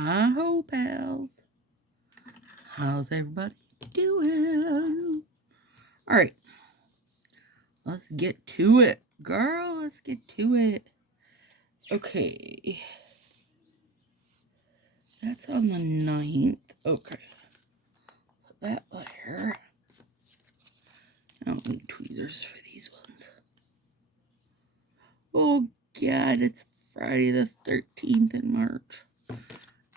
Hi-ho, pals. How's everybody doing? All right. Let's get to it. Girl, let's get to it. Okay. That's on the 9th. Okay. Put that there. I don't need tweezers for these ones. Oh, God. It's Friday the 13th in March.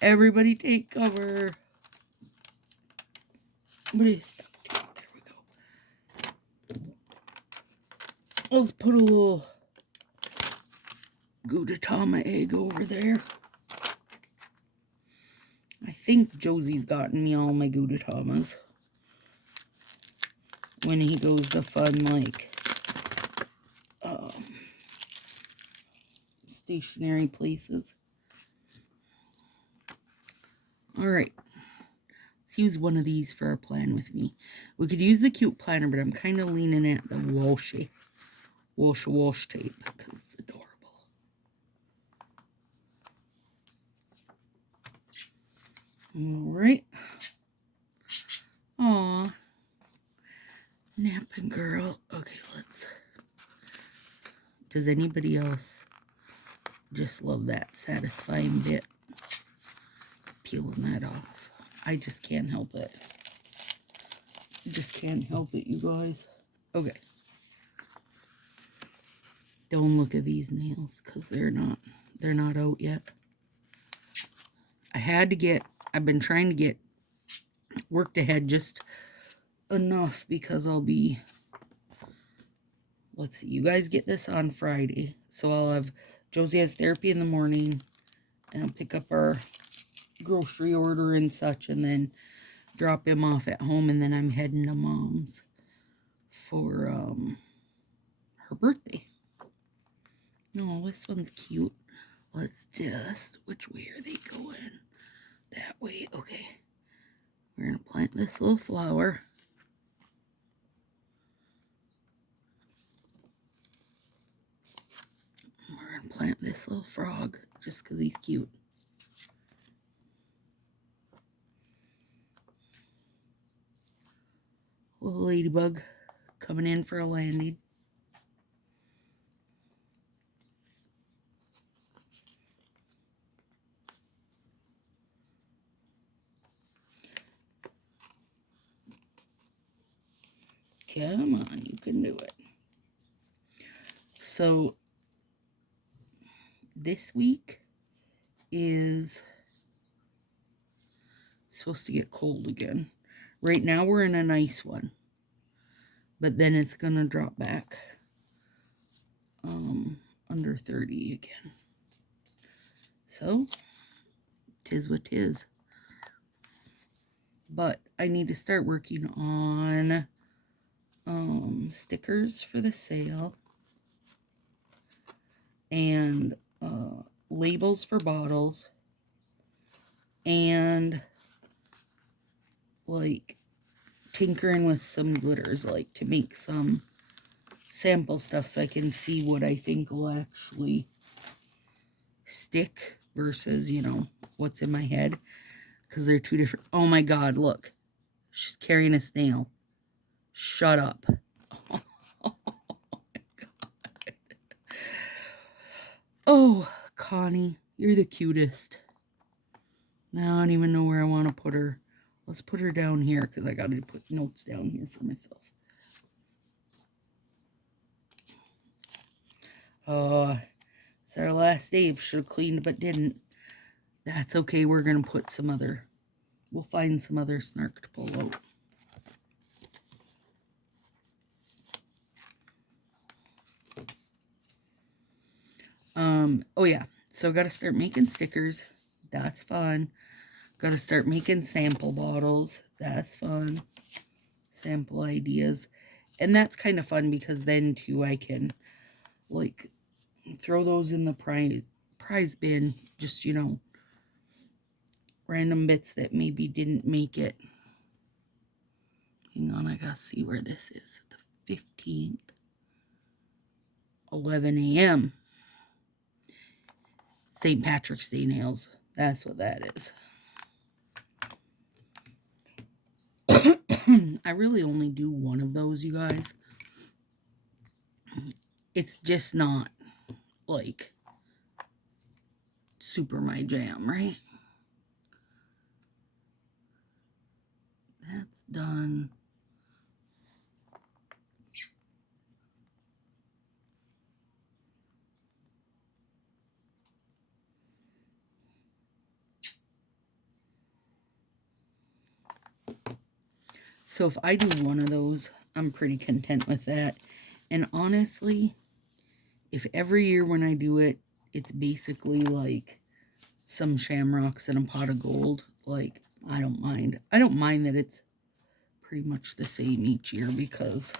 Everybody take cover. What is stuck to it? There we go. Let's put a little Gudetama egg over there. I think Josie's gotten me all my Gudetamas. When he goes to fun, like, stationary places. Alright. Let's use one of these for our plan with me. We could use the cute planner, but I'm kind of leaning at the washi wash tape because it's adorable. Alright. Aw. Napping girl. Okay, let's... Does anybody else just love that satisfying bit? Peeling that off. I just can't help it. Just can't help it, you guys. Okay. Don't look at these nails because they're not out yet. I've been trying to get worked ahead just enough because I'll be, let's see, you guys get this on Friday. So I'll have, Josie has therapy in the morning and I'll pick up our grocery order and such and then drop him off at home, and then I'm heading to Mom's for her birthday. No, this one's cute. Let's just, which way are they going? That way. Okay. We're going to plant this little flower. We're going to plant this little frog just because he's cute. Little ladybug coming in for a landing. Come on, you can do it. So, this week is supposed to get cold again. Right now we're in a nice one. But then it's going to drop back under 30 again. So, tis what tis. But I need to start working on stickers for the sale and labels for bottles and like tinkering with some glitters, like to make some sample stuff so I can see what I think will actually stick versus, you know, what's in my head, because they're two different. Oh my God, look, she's carrying a snail. Shut up. Oh my God. Oh, Connie, you're the cutest. Now I don't even know where I want to put her. Let's put her down here because I got to put notes down here for myself. It's our last day. Should have cleaned but didn't. That's okay. We're going to put some other, we'll find some other snark to pull out. Oh yeah. So got to start making stickers. That's fun. Got to start making sample bottles. That's fun. Sample ideas. And that's kind of fun because then too I can like throw those in the prize bin. Just, you know, random bits that maybe didn't make it. Hang on, I gotta see where this is. The 15th. 11 a.m. St. Patrick's Day nails. That's what that is. I really only do one of those, you guys. It's just not, like, super my jam, right? That's done. So if I do one of those, I'm pretty content with that. And honestly, if every year when I do it, it's basically like some shamrocks and a pot of gold, like, I don't mind. I don't mind that it's pretty much the same each year because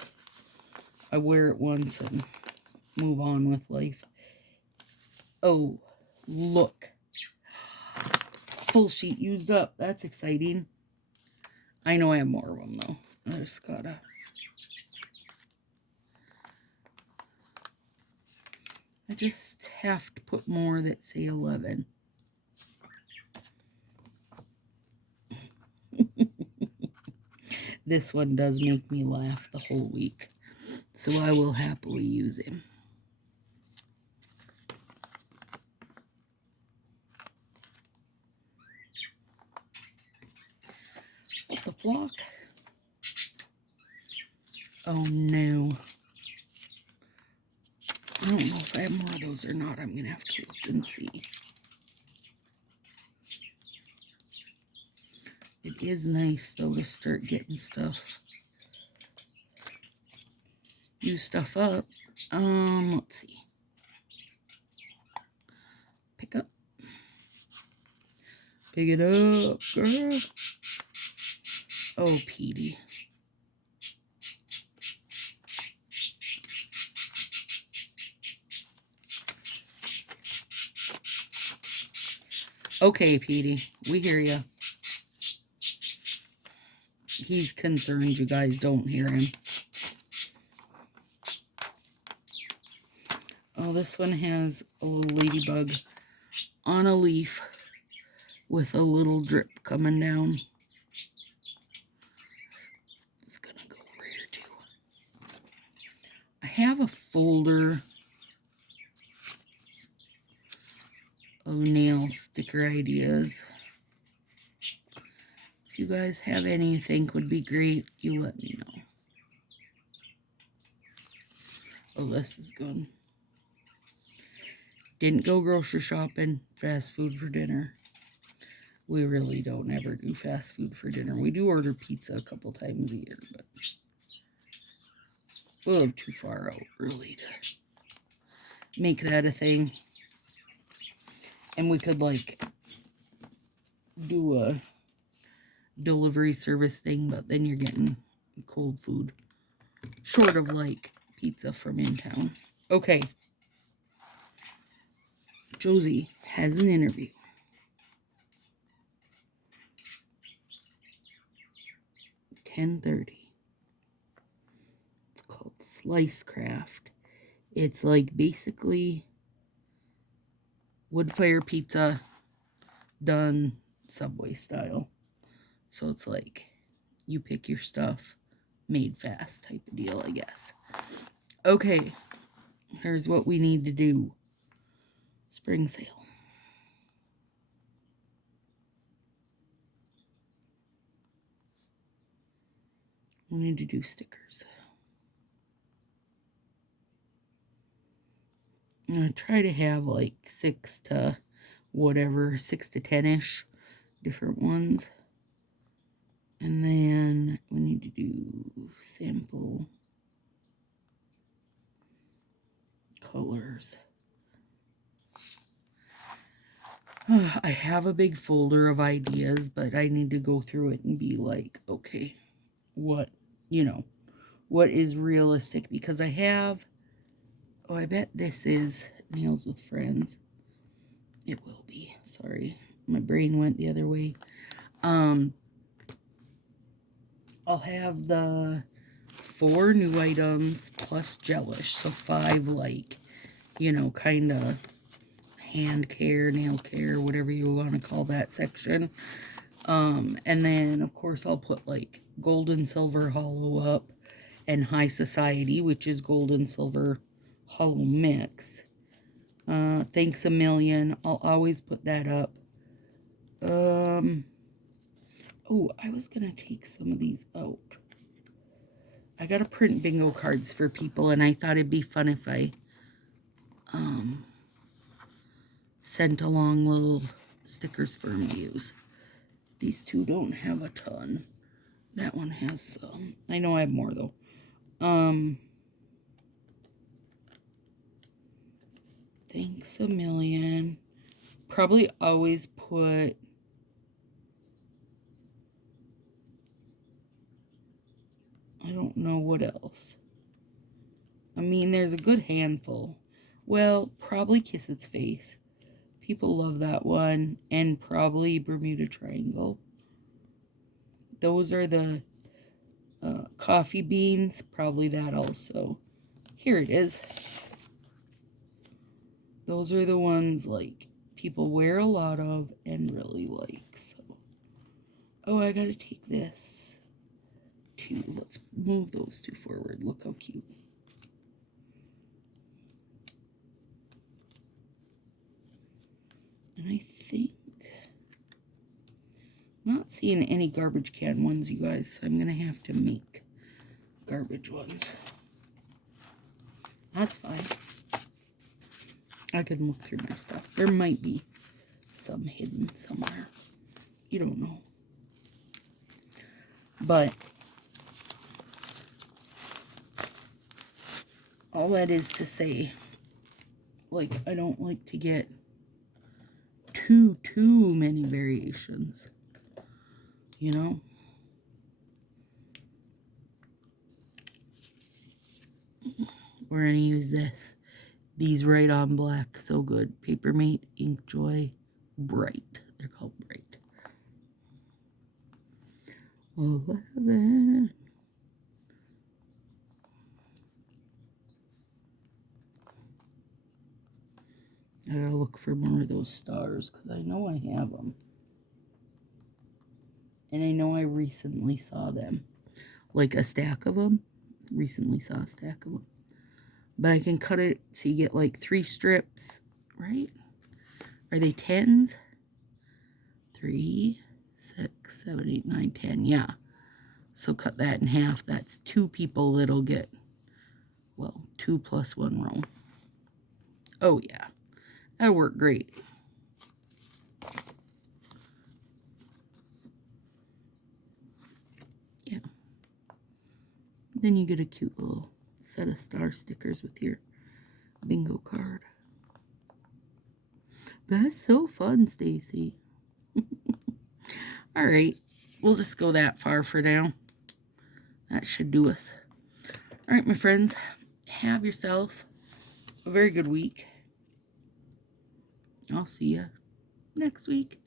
I wear it once and move on with life. Oh, look. Full sheet used up. That's exciting. I know I have more of them, though. I just gotta... I just have to put more that say 11. This one does make me laugh the whole week, so I will happily use him. The flock. Oh no. I don't know if I have more of those or not. I'm going to have to look and see. It is nice, though, to start getting stuff. Use stuff up. Let's see. Pick up. Pick it up, girl. Oh, Petey. Okay, Petey. We hear you. He's concerned you guys don't hear him. Oh, this one has a little ladybug on a leaf with a little drip coming down. It's gonna go over here too. I have a folder of nail sticker ideas. If you guys have any you think would be great, you let me know. Oh, this is good. Didn't go grocery shopping, fast food for dinner. We really don't ever do fast food for dinner. We do order pizza a couple times a year, but we'll live too far out, really, to make that a thing. And we could, like, do a delivery service thing, but then you're getting cold food. Short of, like, pizza from in town. Okay. Josie has an interview. 10:30. It's called Slice Craft. It's like basically wood fire pizza done Subway style. So it's like you pick your stuff, made fast type of deal, I guess. Okay, here's what we need to do. Spring sale. We need to do stickers. I'm going to try to have like 6 to 10-ish different ones. And then we need to do sample colors. I have a big folder of ideas, but I need to go through it and be like, okay, what is realistic? Because I have, I bet this is Nails with Friends. It will be. Sorry, my brain went the other way. I'll have the 4 new items plus gelish, so 5 like, kind of hand care, nail care, whatever you want to call that section. And then, of course, I'll put like gold and silver hollow up and high society, which is gold and silver hollow mix. Thanks a million. I'll always put that up. Oh, I was going to take some of these out. I got to print bingo cards for people, and I thought it'd be fun if I sent along little stickers for them to use. These two don't have a ton. That one has some. I know I have more, though. Thanks a million. Probably always put... I don't know what else. I mean, there's a good handful. Well, probably Kiss Its Face. People love that one. And probably Bermuda Triangle. Those are the coffee beans. Probably that also. Here it is. Those are the ones, like, people wear a lot of and really like. So, oh, I gotta take this. Let's move those two forward. Look how cute. And I think I'm not seeing any garbage can ones, you guys. So I'm gonna have to make garbage ones. That's fine. I can look through my stuff. There might be some hidden somewhere. You don't know. But all that is to say, like, I don't like to get too many variations, you know? We're going to use this. These Right On Black, so good. Papermate, Ink Joy, Bright. They're called Bright. 11. I gotta look for more of those stars because I know I have them. And I know I recently saw them. Like a stack of them. Recently saw a stack of them. But I can cut it so you get like 3 strips, right? Are they 10s? 3, 6, 7, 8, 9, 10. Yeah. So cut that in half. That's 2 people that'll get, well, 2 plus 1 row. Oh, yeah. That'll work great. Yeah. Then you get a cute little set of star stickers with your bingo card. That's so fun, Stacy. All right. We'll just go that far for now. That should do us. All right, my friends. Have yourself a very good week. I'll see you next week.